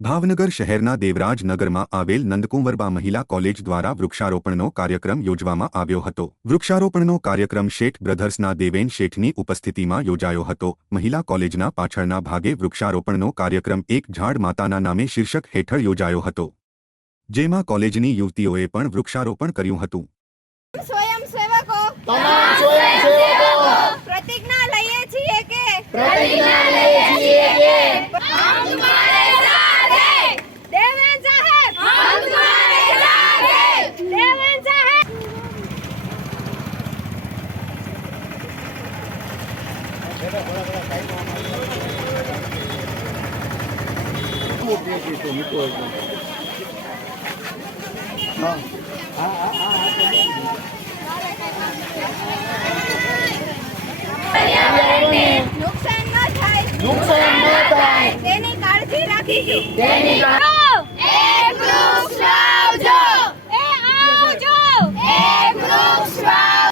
ભાવનગર શહેરના દેવરાજ નગરમાં આવેલ નંદકુંવરબા મહિલા કોલેજ દ્વારા વૃક્ષારોપણનો કાર્યક્રમ યોજવામાં આવ્યો હતો. વૃક્ષારોપણનો કાર્યક્રમ શેઠ બ્રધર્સના દેવેન શેઠની ઉપસ્થિતિમાં યોજાયો હતો. મહિલા કોલેજના પાછળના ભાગે વૃક્ષારોપણનો કાર્યક્રમ એક ઝાડ માતાના નામે શીર્ષક હેઠળ યોજાયો હતો. જેમાં કોલેજની યુવતીઓએ પણ વૃક્ષારોપણ કર્યું હતું. સ્વયંસેવકો પ્રતિજ્ઞા લઈએ છીએ કે પ્રતિજ્ઞા નુકસાન ન થાય. નુકસાન ન થાય. તેની કાળજી રાખીશું તેની એક વૃક્ષ વાવજો એ આવજો. એક વૃક્ષ વાવ